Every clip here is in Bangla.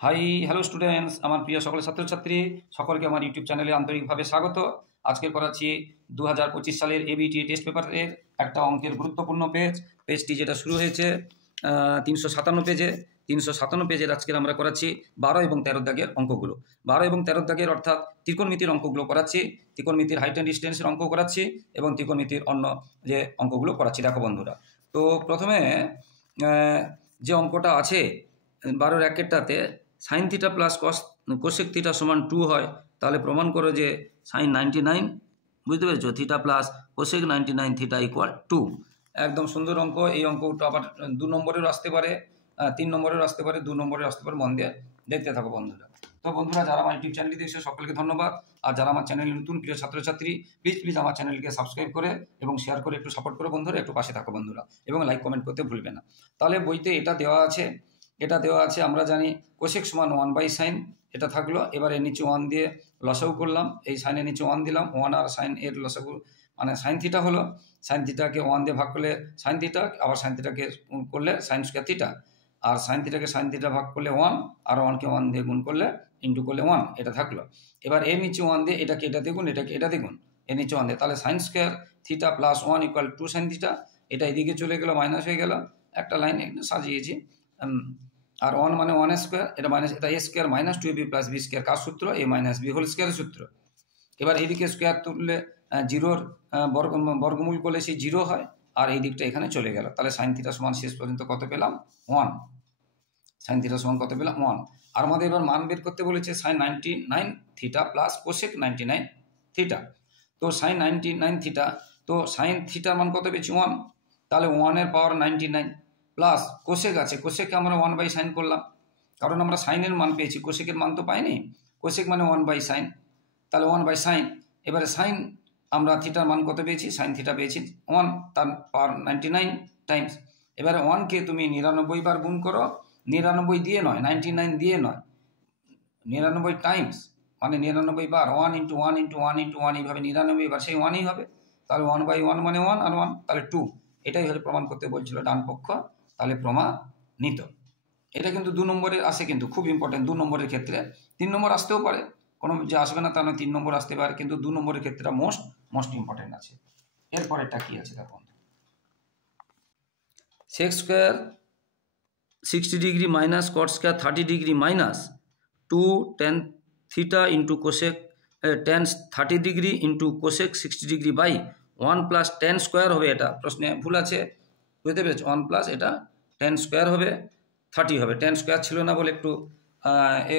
হাই হ্যালো স্টুডেন্টস, আমার প্রিয় সকল ছাত্রছাত্রী সকলকে আমার ইউটিউব চ্যানেলে আন্তরিকভাবে স্বাগত। আজকে করাচ্ছি 2025 সালের এবিটি টেস্ট পেপারের একটা অঙ্কের গুরুত্বপূর্ণ পেজটি যেটা শুরু হয়েছে 357 পেজে। 357 পেজের আজকের আমরা করাচ্ছি 12 এবং 13 দাগের অঙ্কগুলো। 12 এবং 13 দাগের অর্থাৎ ত্রিকোণমিতির অঙ্কগুলো করাচ্ছি, ত্রিকোণমিতির হাইট অ্যান্ড ডিস্টেন্সের অঙ্ক করাচ্ছি এবং ত্রিকোণমিতির অন্য যে অঙ্কগুলো করাচ্ছি। দেখো বন্ধুরা, তো প্রথমে যে অঙ্কটা আছে 12-এর একেরটাতে sine theta plus cosec theta সমান 2 হয়, তাহলে প্রমাণ করো যে সাইন 99, বুঝতে পেরেছো, theta plus cosec 99 theta equal 2। একদম সুন্দর অঙ্ক। এই অঙ্কটা আবার 2 নম্বরেরও আসতে পারে, 3 নম্বরেরও আসতে পারে, 2 নম্বরের আসতে পারে। মন দিয়ে দেখতে থাকো বন্ধুরা। তো বন্ধুরা, যারা আমার ইউটিউব চ্যানেলটি দেখছে সকলকে ধন্যবাদ। আর যারা আমার চ্যানেলে নতুন প্রিয় ছাত্রছাত্রী, প্লিজ আমার চ্যানেলকে সাবস্ক্রাইব করে এবং শেয়ার করে একটু সাপোর্ট করো বন্ধুরা, একটু পাশে থাকো বন্ধুরা, এবং লাইক কমেন্ট করতে ভুলবে না। তাহলে বইতে এটা দেওয়া আছে, আমরা জানি কোসেক সমান 1/sin, এটা থাকলো। এবার এর নিচে 1 দিয়ে লসাগু করলাম, এই সাইনের নিচে 1 দিলাম, 1 আর সাইন এর লসাগু মানে সাইন থিটা হলো। সাইন থিটাকে 1 দিয়ে ভাগ করলে সাইন থিটা, আবার সাইন থিটাকে করলে সাইন স্কোয়ার থিটা, আর সাইন থিটাকে সাইন থিটা ভাগ করলে 1, আর 1কে 1 দিয়ে গুণ করলে ইন্টু করলে 1, এটা থাকলো। এবার এর নিচে 1 দিয়ে এটাকে এটা দিয়ে গুণ, এটাকে এটা দিয়ে গুণ, এর নিচে 1 দিয়ে, তাহলে sine square theta plus 1 equal 2 sine theta. এটা এদিকে চলে গেল, মাইনাস হয়ে গেল, একটা লাইন একটু সাজিয়েছি। আর 1 মানে 1 স্কোয়ার, এটা মাইনাস, এটা a square minus 2ab plus b square, কার সূত্র? এ মাইনাস বি হোল স্কোয়ারের সূত্র। এবার এইদিকে স্কোয়ার তুললে জিরোর বর্গমূল করলে সেই 0 হয়, আর এই দিকটা এখানে চলে গেল। তাহলে সাইন থিটা সমান শেষ পর্যন্ত কত পেলাম? 1। সাইন থিটা সমান কত পেলাম? 1। আর আমাদের এবার মান বের করতে বলেছে sine 99 theta plus cosec 99 theta. তো সাইন 99 থিটা, তো সাইন থিটার মান কত পেয়েছি? 1। তাহলে 1 এর পাওয়ার 99 প্লাস কোসেক আছে, কোসেককে আমরা 1/sin করলাম, কারণ আমরা সাইনের মান পেয়েছি, কোসেকের মান তো পাইনি। কোসেক মানে 1/sin, তাহলে 1/sin। এবারে সাইন আমরা থিটার মান কত পেয়েছি? সাইন থিটা পেয়েছি 1, তার পাওয়ার 99 টাইমস। এবারে 1কে তুমি 99 বার গুণ করো, 99 দিয়ে নয়, 99 দিয়ে নয়, 99 টাইমস মানে 99 বার, 1 ইন্টু 1 ইন্টু 1 ইন্টু 1, এইভাবে 99 বার, সেই 1ই হবে। তাহলে 1/1 মানে 1 আর 1, তাহলে 2। এটাই হলে প্রমাণ করতে বলছিল ডান পক্ষ, তাহলে প্রমাণিত। এটা কিন্তু 2 নম্বরের আসে, কিন্তু খুব ইম্পর্টেন্ট 2 নম্বরের ক্ষেত্রে। 3 নম্বর আসতেও পারে, কোনো যে আসবে না তা নয়, 3 নম্বর আসতে পারে, কিন্তু 2 নম্বরের ক্ষেত্রে মোস্ট ইম্পর্টেন্ট আছে। এরপরেরটা কি আছে দেখো, sec square 60 degree minus cot square 30 degree minus 2 tan theta into cosec tan 30 degree into cosec 60 degree by 1 plus tan square হবে। এটা প্রশ্নে ভুল আছে, বুঝতে পেরেছো? 1 প্লাস এটা tan স্কোয়ার হবে, 30 হবে। tan স্কোয়ার ছিল না বলে একটু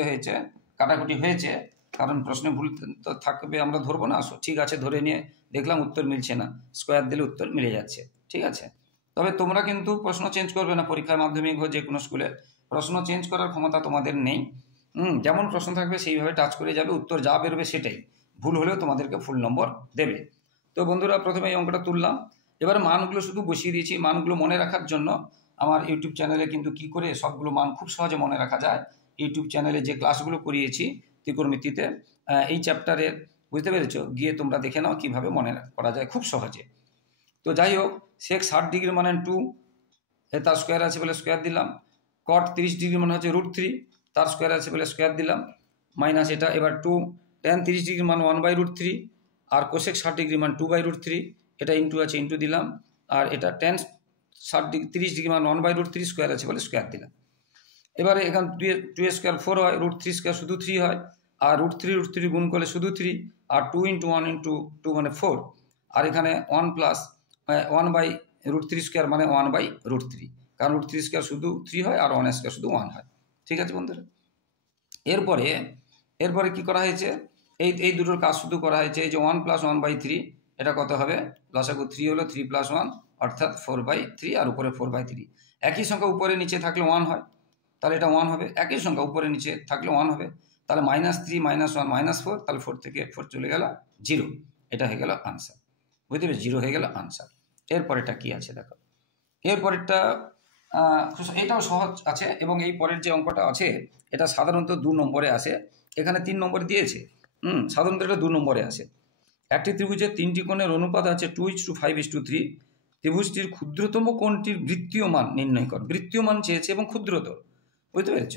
হয়েছে, কাটাকুটি হয়েছে, কারণ প্রশ্নে ভুল তো থাকবে, আমরা ধরবো না। ঠিক আছে, ধরে নিয়ে দেখলাম উত্তর মিলছে না, স্কোয়ার দিলে উত্তর মিলে যাচ্ছে, ঠিক আছে। তবে তোমরা কিন্তু প্রশ্ন চেঞ্জ করবে না, পরীক্ষায় মাধ্যমিক হোক যে কোনো স্কুলে প্রশ্ন চেঞ্জ করার ক্ষমতা তোমাদের নেই। যেমন প্রশ্ন থাকবে সেইভাবে টাচ করে যাবে, উত্তর যা বেরোবে সেটাই, ভুল হলেও তোমাদেরকে ফুল নম্বর দেবে। তো বন্ধুরা, প্রথমে এই অঙ্কটা তুললাম, এবার মানগুলো শুধু বসিয়ে দিয়েছি। মানগুলো মনে রাখার জন্য আমার ইউটিউব চ্যানেলে কিন্তু কি করে সবগুলো মান খুব সহজে মনে রাখা যায়, ইউটিউব চ্যানেলে যে ক্লাসগুলো করিয়েছি ত্রিকোণমিতিতে, এই চ্যাপ্টারের, বুঝতে পেরেছো, গিয়ে তোমরা দেখে নাও কীভাবে মনে করা যায় খুব সহজে। তো যাই হোক, সেক 60 ডিগ্রি মানে 2, তার স্কোয়ার আছে বলে স্কোয়ার দিলাম। কট 30 ডিগ্রি মানে হচ্ছে √3, তার স্কোয়ার আছে বলে স্কোয়ার দিলাম, মাইনাস এটা। এবার 2 tan 30 ডিগ্রি মান 1/√3, আর কোসেক 60 ডিগ্রি মান 2/√3, এটা ইন্টু আছে ইন্টু দিলাম। আর এটা tan 30 ডিগ্রি মান 1/√3, স্কোয়ার আছে বলে স্কোয়ার দিলাম। এবারে এখানে 2 স্কোয়ার 4 হয়, √3 স্কোয়ার শুধু 3 হয়, আর √3 গুণ করলে শুধু 3, আর 2 ইন্টু 1 ইন্টু 2 মানে 4, আর এখানে 1 প্লাস 1/√3 স্কোয়ার মানে 1/√3, কারণ √3 স্কোয়ার শুধু 3 হয়, আর 1 স্কোয়ার শুধু 1 হয়, ঠিক আছে বন্ধুরা। এরপরে কি করা হয়েছে, এই দুটোর কাজ শুধু করা হয়েছে। এই যে 1 + 1/3, এটা কত হবে? লসাগু 3 হলো, 3 + 1 অর্থাৎ 4/3, আর উপরে 4/3। একই সংখ্যা উপরে নিচে থাকলে 1 হয়, তাহলে এটা 1 হবে। একই সংখ্যা উপরে নিচে থাকলে 1 হবে, তাহলে -3 - 1 -4, তাহলে 4 থেকে 4 চলে গেল 0, এটা হয়ে গেল আনসার, বুঝতে পেরেছি, 0 হয়ে গেল আনসার। এরপরেরটা কি আছে দেখো, এরপরেরটা এটাও সহজ আছে, এবং এই পরের যে অঙ্কটা আছে এটা সাধারণত 2 নম্বরে আসে, এখানে 3 নম্বর দিয়েছে। সাধারণত এটা 2 নম্বরে আসে। একটি ত্রিভুজের 3টি কোণের অনুপাত আছে 2:5:3। ত্রিভুজটির ক্ষুদ্রতম কোণটির বৃত্তীয় মান নির্ণয় কর। বৃত্তীয় মান চেয়েছে এবং ক্ষুদ্রতর, বুঝতে পেরেছ?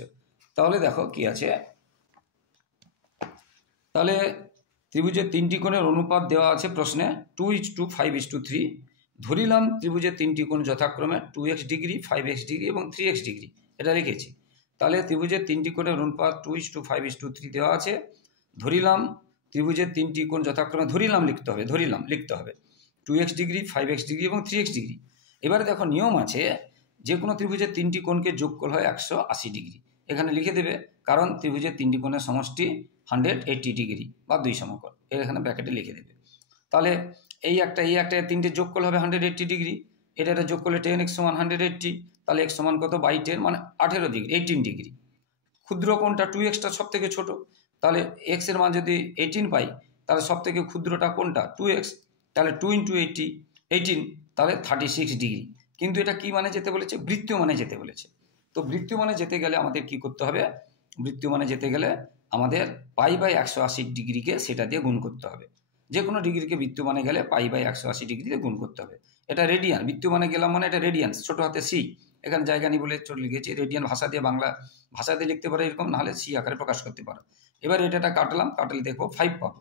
তাহলে দেখো কি আছে, তাহলে ত্রিভুজের 3টি কোণের অনুপাত দেওয়া আছে প্রশ্নে 2:5:3। ধরিলাম ত্রিভুজের 3টি কোণ যথাক্রমে 2x ডিগ্রি, 5x ডিগ্রি এবং 3x ডিগ্রি, এটা লিখেছি। তাহলে ত্রিভুজের 3টি কোণের অনুপাত 2:5:3 দেওয়া আছে। ধরিলাম ত্রিভুজের 3টি কোণ যথাক্রমে, ধরিলাম লিখতে হবে 2x ডিগ্রি, 5x ডিগ্রি এবং 3x ডিগ্রি। এবারে দেখো নিয়ম আছে, যে কোনো ত্রিভুজের 3টি কোণকে যোগফল হয় 180 ডিগ্রি। এখানে লিখে দেবে, কারণ ত্রিভুজের 3টি কোণের সমষ্টি 180 ডিগ্রি বা 2 সমকোণ, এর এখানে ব্র্যাকেটে লিখে দেবে। তাহলে এই একটা 3টে যোগফল হবে 180 ডিগ্রি, এটা যোগ করলে 10x সমান 180, তাহলে x সমান কত, বাই 10 মানে 18 ডিগ্রি, 18 ডিগ্রি। ক্ষুদ্র কোণটা 2xটা সব থেকে ছোট, তাহলে x এর মান যদি 18 পাই, তাহলে সব থেকে ক্ষুদ্রটা কোনটা, 2x, তাহলে 2 × 18, তাহলে 36 ডিগ্রি। কিন্তু এটা কি মানে যেতে বলেছে, বৃত্তীয় মানে যেতে বলেছে। তো বৃত্তীয় মানে যেতে গেলে আমাদের কি করতে হবে, বৃত্তীয় মানে যেতে গেলে আমাদের π/180 ডিগ্রিকে সেটা দিয়ে গুণ করতে হবে। যে কোনো ডিগ্রিকে বৃত্তীয় মানে গেলে π/180 ডিগ্রি দিয়ে গুণ করতে হবে। এটা রেডিয়ান, বৃত্তীয় মানে গেলাম মানে এটা রেডিয়ান্স, ছোট হাতে সি, এখানে জায়গা নেই বলে ছোট লিখেছি। রেডিয়ান ভাষা দিয়ে, বাংলা ভাষা দিয়ে লিখতে পারো এরকম, নাহলে সি আকারে প্রকাশ করতে পারো। এবার এটা কাটলে দেখবো 5 পাবো,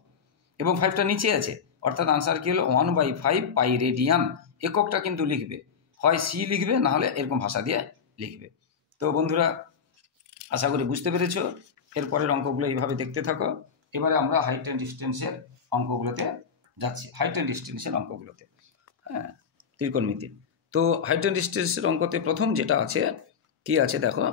এবং 5টা নিচে আছে, অর্থাৎ আনসার কি হলো 1/5 পাই রেডিয়ান। এককটা কিন্তু লিখবে, হয় সি লিখবে, না হলে এরকম ভাষা দিয়ে লিখবে। তো বন্ধুরা, আশা করি বুঝতে পেরেছ। এরপরের অঙ্কগুলো এইভাবে দেখতে থাকো। এবারে আমরা হাইট অ্যান্ড ডিস্টেন্সের অঙ্কগুলোতে যাচ্ছি, হাইট অ্যান্ড ডিস্টেন্সের অঙ্কগুলোতে। হ্যাঁ, ত্রিকোণমিতি। তো হাইট অ্যান্ড ডিস্টেন্সের অঙ্কতে প্রথম যেটা আছে, কি আছে দেখো,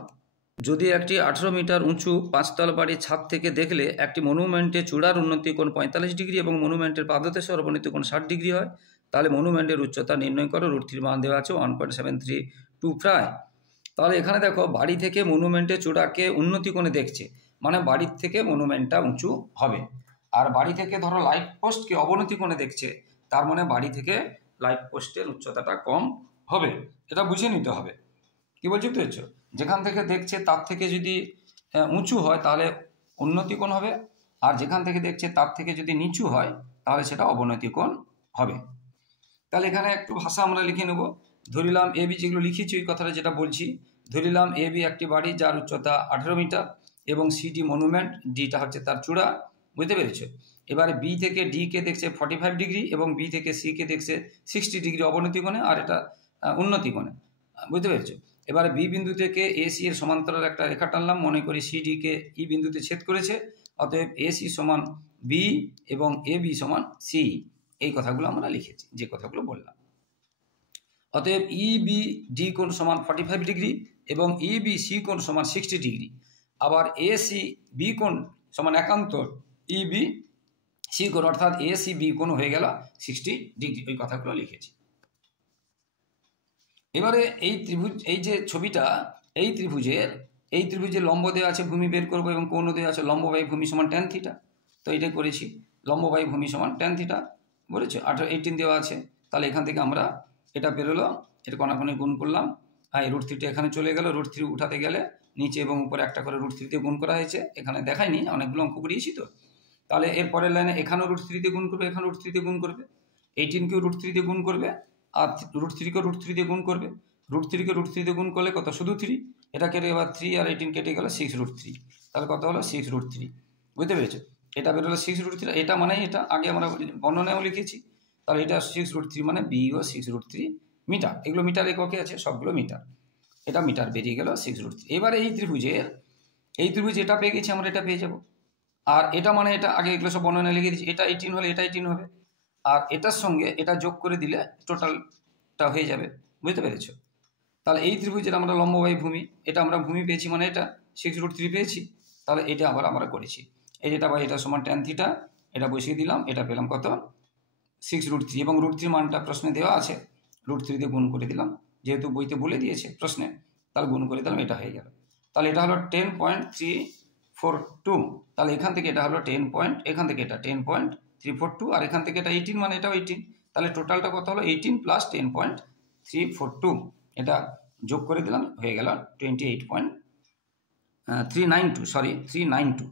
যদি একটি 18 মিটার উঁচু 5তলা বাড়ির ছাদ থেকে দেখলে একটি মনুমেন্টের চূড়ার উন্নতি কোণ 45 ডিগ্রি এবং মনুমেন্টের পাদদেশের অবনতি কোণ 60 ডিগ্রি হয়, তাহলে মনুমেন্টের উচ্চতা নির্ণয় করো। √3 মান দেওয়া আছে 1.732 প্রায়। তাহলে এখানে দেখো, বাড়ি থেকে মনুমেন্টের চূড়াকে উন্নতি কোণে দেখছে, মানে বাড়ির থেকে মনুমেন্টটা উঁচু হবে। আর বাড়ি থেকে ধরো লাইট পোস্টকে অবনতি কোণে দেখছে, তার মানে বাড়ি থেকে লাইট পোস্টের উচ্চতাটা কম হবে। এটা বুঝে নিতে হবে। কি বলছি বুঝতে পেরেছো? যেখান থেকে দেখছে তার থেকে যদি উঁচু হয় তাহলে উন্নতি কোণ হবে, আর যেখান থেকে দেখছে তার থেকে যদি নিচু হয় তাহলে সেটা অবনতি কোণ হবে। তাহলে এখানে একটু ভাষা আমরা লিখে নেব। ধরিলাম এ বি, যেগুলো লিখেছি ওই কথাটা যেটা বলছি, ধরিলাম এ বি একটি বাড়ি যার উচ্চতা 18 মিটার এবং সিডি মনুমেন্ট, ডিটা হচ্ছে তার চূড়া, বুঝতে পেরেছো? এবারে বি থেকে ডি কে দেখছে 45 ডিগ্রি এবং বি থেকে সি কে দেখছে 60 ডিগ্রি অবনতি কোণে, আর এটা উন্নতি কোণে, বুঝতে পেরেছো? এবারে বি বিন্দু থেকে এ সি এর সমান্তরাল একটা রেখা টানলাম, মনে করি সিডি কে ই বিন্দুতে ছেদ করেছে, অতএব এ সি সমান বি এবং এ বি সমান সি। এই কথাগুলো আমরা লিখেছি, যে কথাগুলো বললাম। অতএব ই বি ডি কোণ সমান 45 ডিগ্রি এবং ই বি সি কোণ সমান 60 ডিগ্রি। আবার এ সি বি কোণ সমান একান্তর ই বি সি কোণ, অর্থাৎ এ সি বি কোণ হয়ে গেল 60 ডিগ্রি। ওই কথাগুলো লিখেছি। এবারে এই ত্রিভুজ, এই যে ছবিটা, এই ত্রিভুজের লম্ব দেওয়া আছে, ভূমি বের করবো, এবং কোণ দেওয়া আছে, লম্ব বাই ভূমি সমান tan থিটা। তো এটাই করেছি, লম্ব বাই ভূমি সমান tan থিটা, বলেছে 18 দেওয়া আছে। তাহলে এখান থেকে আমরা এটা বেরোলো, এটা কোণাকুণি গুণ করলাম, আর √3 এখানে চলে গেল। √3 উঠাতে গেলে নিচে এবং উপরে একটা করে √3 দিয়ে গুণ করা হয়েছে, এখানে দেখায়নি, অনেকগুলো অঙ্ক করিয়েছি তো। তাহলে এর পরের লাইনে এখানেও √3 দিয়ে গুণ করবে, এখানে √3 দিয়ে গুণ করবে, 18কেও √3 দিয়ে গুণ করবে, আর √3কেও √3 দিয়ে গুণ করবে। √3কে √3 দিয়ে গুণ করলে কত, শুধু 3, এটা কেটে এবার 3 আর 18 কেটে গেল 6√3, তাহলে কত হলো 6√3, বুঝতে পেরেছো? এটা বেরোলো 6√3, এটা মানে এটা আগে আমরা বর্ণনায়ও লিখেছি। তাহলে এটা 6√3 মানে বি ও 6√3 মিটার। এগুলো মিটার এককে আছে, সবগুলো মিটার। এটা মিটার বেরিয়ে গেল 6√3। এবারে এই ত্রিভুজ এটা পেয়ে গেছি আমরা, এটা পেয়ে যাব। আর এটা মানে এটা আগে এগুলো সব বর্ণনা লিখে দিচ্ছি, এটা 18 হলে এটা 18 হবে, আর এটার সঙ্গে এটা যোগ করে দিলে টোটালটা হয়ে যাবে, বুঝতে পেরেছো? তাহলে এই ত্রিভুজের আমরা লম্ব বাই ভূমি, এটা আমরা ভূমি পেয়েছি মানে এটা 6√3 পেয়েছি। তাহলে এটা আবার আমরা করেছি, এই যেটা বা এটা সমান tan থিটা, এটা বসিয়ে দিলাম, এটা পেলাম কত, 6√3, এবং √3 মানটা প্রশ্নে দেওয়া আছে, √3 দিয়ে গুণ করে দিলাম, যেহেতু বইতে বলে দিয়েছে প্রশ্নে, তাহলে গুণ করে দিলাম, এটা হয়ে গেল। তাহলে এটা হলো 10.342, তাহলে এখান থেকে এটা হলো 10 পয়েন্ট, এখান থেকে এটা 10.342, আর এখান থেকে এটা 18 মানে এটাও 18, তাহলে টোটালটা কত হলো 18 + 10.342, এটা যোগ করে দিলাম, হয়ে গেল 392,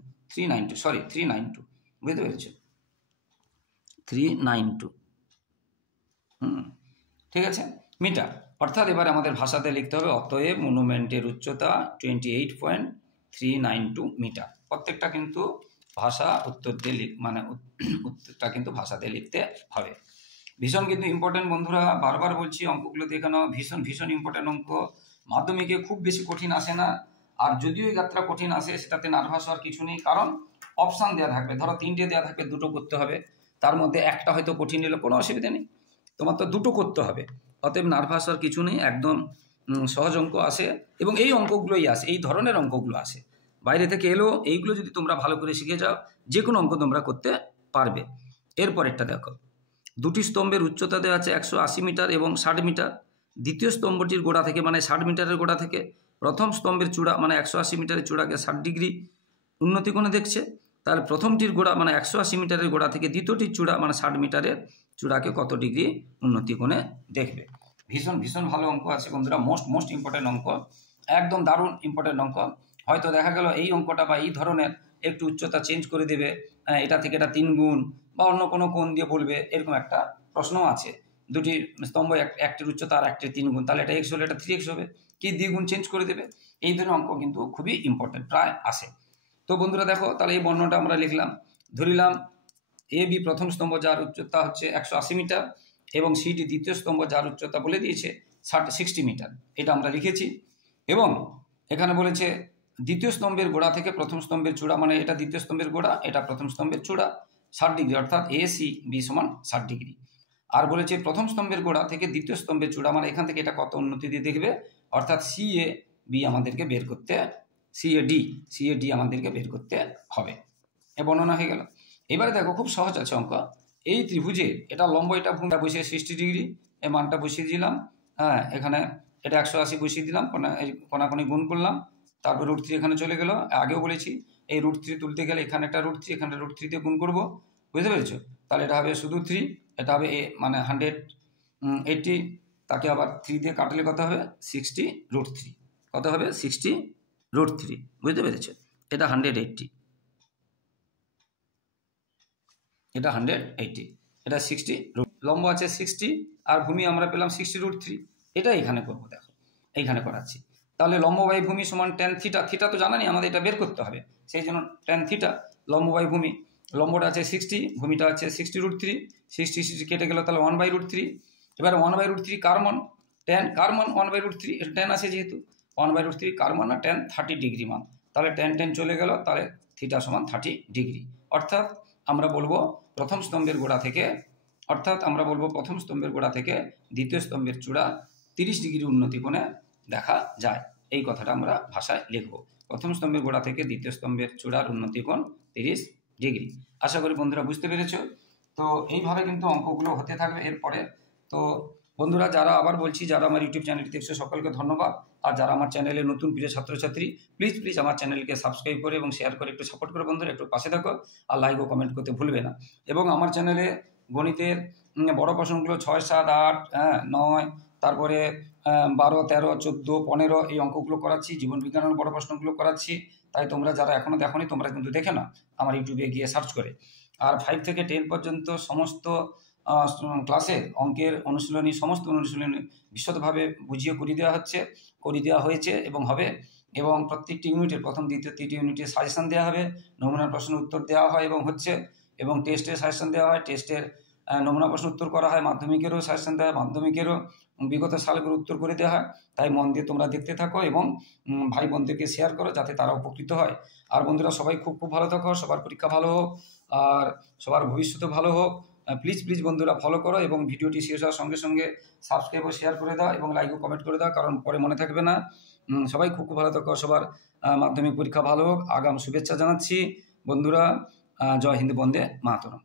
বুঝতে পেরেছো? 392, ঠিক আছে, মিটার। অর্থাৎ এবার আমাদের ভাষাতে লিখতে হবে, অতএব মনুমেন্টের উচ্চতা 28.3 392 মিটার। প্রত্যেকটা কিন্তু ভাষা উত্তর দিয়ে মানে উত্তরটা কিন্তু ভাষা দিয়ে লিখতে হবে। ভীষণ কিন্তু ইম্পর্টেন্ট বন্ধুরা, বারবার বলছি অঙ্কগুলো দেখে নাও, ভীষণ ভীষণ ইম্পর্টেন্ট অঙ্ক। মাধ্যমিকে খুব বেশি কঠিন আসে না, আর যদিও যাত্রা কঠিন আসে সেটাতে নার্ভাস হওয়ার কিছু নেই, কারণ অপশান দেওয়া থাকবে। ধরো 3টে দেওয়া থাকবে, 2টো করতে হবে, তার মধ্যে একটা হয়তো কঠিন এলো, কোনো অসুবিধা নেই, তোমার তো 2টো করতে হবে। অতএব নার্ভাস হওয়ার কিছু নেই, একদম সহজ অঙ্ক আসে, এবং এই অঙ্কগুলোই আসে, এই ধরনের অঙ্কগুলো আসে। বাইরে থেকে এলো, এইগুলো যদি তোমরা ভালো করে শিখে যাও, যে কোনো অঙ্ক তোমরা করতে পারবে। এরপরেরটা দেখো, 2টি স্তম্ভের উচ্চতা দেওয়া আছে 180 মিটার এবং 60 মিটার। দ্বিতীয় স্তম্ভটির গোড়া থেকে, মানে 60 মিটারের গোড়া থেকে প্রথম স্তম্ভের চূড়া, মানে 180 মিটারের চূড়াকে 60 ডিগ্রি উন্নতি কোণে দেখছে। তাহলে প্রথমটির গোড়া, মানে 180 মিটারের গোড়া থেকে দ্বিতীয়টির চূড়া, মানে 60 মিটারের চূড়াকে কত ডিগ্রি উন্নতি কোণে দেখবে। ভীষণ ভীষণ ভালো অঙ্ক আছে বন্ধুরা, মোস্ট ইম্পর্টেন্ট অঙ্ক, একদম দারুণ ইম্পর্টেন্ট অঙ্ক। হয়তো দেখা গেল এই অঙ্কটা বা এই ধরনের একটু উচ্চতা চেঞ্জ করে দেবে, এটা থেকে এটা 3 গুণ বা অন্য কোনো কোণ দিয়ে বলবে, এরকম একটা প্রশ্নও আছে। 2টি স্তম্ভ, একটির উচ্চতা আর একটির 3 গুণ, তাহলে এটা x হলে এটা 3x হবে, কি দ্বিগুণ চেঞ্জ করে দেবে। এই ধরনের অঙ্ক কিন্তু খুবই ইম্পর্টেন্ট, প্রায় আসে। তো বন্ধুরা দেখো, তাহলে এই বর্ণনাটা আমরা লিখলাম, ধরিলাম এ বি প্রথম স্তম্ভ যার উচ্চতা হচ্ছে 180 মিটার এবং সিডি দ্বিতীয় স্তম্ভ যার উচ্চতা বলে দিয়েছে 60 মিটার, এটা আমরা লিখেছি। এবং এখানে বলেছে দ্বিতীয় স্তম্ভের গোড়া থেকে প্রথম স্তম্ভের চূড়া, মানে এটা দ্বিতীয় স্তম্ভের গোড়া, এটা প্রথম স্তম্ভের চূড়া, 60 ডিগ্রি, অর্থাৎ এ সি বি সমান 60 ডিগ্রি। আর বলেছে প্রথম স্তম্ভের গোড়া থেকে দ্বিতীয় স্তম্ভের চূড়া, মানে এখান থেকে এটা কত উন্নতি দিয়ে দেখবে, অর্থাৎ সি এ বি আমাদেরকে বের করতে, সি এ ডি আমাদেরকে বের করতে হবে। এ বর্ণনা হয়ে গেল। এবারে দেখো, খুব সহজ আছে অঙ্ক। এই ত্রিভুজে এটা লম্ব, এটা ভূমিটা বসিয়ে 60 ডিগ্রি, এই মানটা বসিয়ে দিলাম, হ্যাঁ, এখানে এটা 180 বসিয়ে দিলাম, কোনাকুনি গুণ করলাম, তারপর √3 এখানে চলে গেল। আগেও বলেছি এই √3 তুলতে গেলে এখানে একটা √3, এখানে √3 দিয়ে গুণ করবো, বুঝতে পেরেছো? তাহলে এটা হবে শুধু 3, এটা হবে মানে 180, তাকে আবার 3 দিয়ে কাটলে কত হবে, 60√3, কত হবে 60√3, বুঝতে পেরেছো? এটা 180, এটা 180, এটা 60, লম্ব আছে 60 আর ভূমি আমরা পেলাম 60√3, এটা এখানে করবো। দেখো এইখানে করাচ্ছি, তাহলে লম্ব বাই ভূমি সমান tan থিটা, থিটা তো জানা নেই আমাদের, এটা বের করতে হবে, সেই জন্য tan থিটা লম্ব বাই ভূমি, লম্বটা আছে 60, ভূমিটা আছে 60√3, 60 কেটে গেল, তাহলে 1/√3। এবার 1/√3 কার মান, কার মান 1/√3, এটা tan আছে যেহেতু, 1/√3 কার মান, না tan 30 ডিগ্রি মান, তাহলে tan চলে গেল, তাহলে থিটা সমান 30 ডিগ্রি। অর্থাৎ আমরা বলবো প্রথম স্তম্ভের গোড়া থেকে, দ্বিতীয় স্তম্ভের চূড়া 30 ডিগ্রি উন্নতি কোণে দেখা যায়, এই কথাটা আমরা ভাষায় লিখব। প্রথম স্তম্ভের গোড়া থেকে দ্বিতীয় স্তম্ভের চূড়ার উন্নতি কোণ 30 ডিগ্রি। আশা করি বন্ধুরা বুঝতে পেরেছো। তো এইভাবে কিন্তু অঙ্কগুলো হতে থাকবে এরপরে। তো বন্ধুরা, যারা, আবার বলছি, যারা আমার ইউটিউব চ্যানেলটি দেখছো সকলকে ধন্যবাদ, আর যারা আমার চ্যানেলে নতুন প্রিয় ছাত্রছাত্রী, প্লিজ আমার চ্যানেলকে সাবস্ক্রাইব করে এবং শেয়ার করে একটু সাপোর্ট করে বন্ধুরা, একটু পাশে থাকো, আর লাইক ও কমেন্ট করতে ভুলবে না। এবং আমার চ্যানেলে গণিতের বড় প্রশ্নগুলো 6, 7, 8, 9, তারপরে 12, 13, 14, 15 এই অঙ্কগুলো করাচ্ছি, জীবন বিজ্ঞানের বড় প্রশ্নগুলো করাচ্ছি। তাই তোমরা যারা এখনও দেখোনি, তোমরা কিন্তু দেখে না, আমার ইউটিউবে গিয়ে সার্চ করে। আর 5 থেকে 10 পর্যন্ত সমস্ত ক্লাসের অঙ্কের অনুশীলনী, সমস্ত অনুশীলনী বিশদভাবে বুঝিয়ে করে দেওয়া হয়েছে এবং হবে। এবং প্রত্যেকটি ইউনিটের প্রথম, দ্বিতীয়, তৃতীয় ইউনিটে সাজেশন দেওয়া হবে, নমুনা প্রশ্নের উত্তর দেওয়া হয় এবং হচ্ছে, এবং টেস্টের সাজেশন দেওয়া হয়, টেস্টের নমুনা প্রশ্ন উত্তর করা হয়, মাধ্যমিকেরও সাজেশন দেওয়া হয়, মাধ্যমিকেরও বিগত সালগুলো উত্তর করে দেওয়া হয়। তাই মন দিয়ে তোমরা দেখতে থাকো এবং ভাই বোনদেরকে শেয়ার করো, যাতে তারা উপকৃত হয়। আর বন্ধুরা, সবাই খুব ভালো থাকো, সবার পরীক্ষা ভালো হোক আর সবার ভবিষ্যতে ভালো হোক। প্লিজ বন্ধুরা ফলো করো, এবং ভিডিওটি শেষ হওয়ার সঙ্গে সঙ্গে সাবস্ক্রাইব ও শেয়ার করে দাও এবং লাইক ও কমেন্ট করে দাও, কারণ পরে মনে থাকবে না। সবাই খুব ভালো থাকো, সবার মাধ্যমিক পরীক্ষা ভালো হোক, আগাম শুভেচ্ছা জানাচ্ছি বন্ধুরা। জয় হিন্দ, বন্দে মাতরম।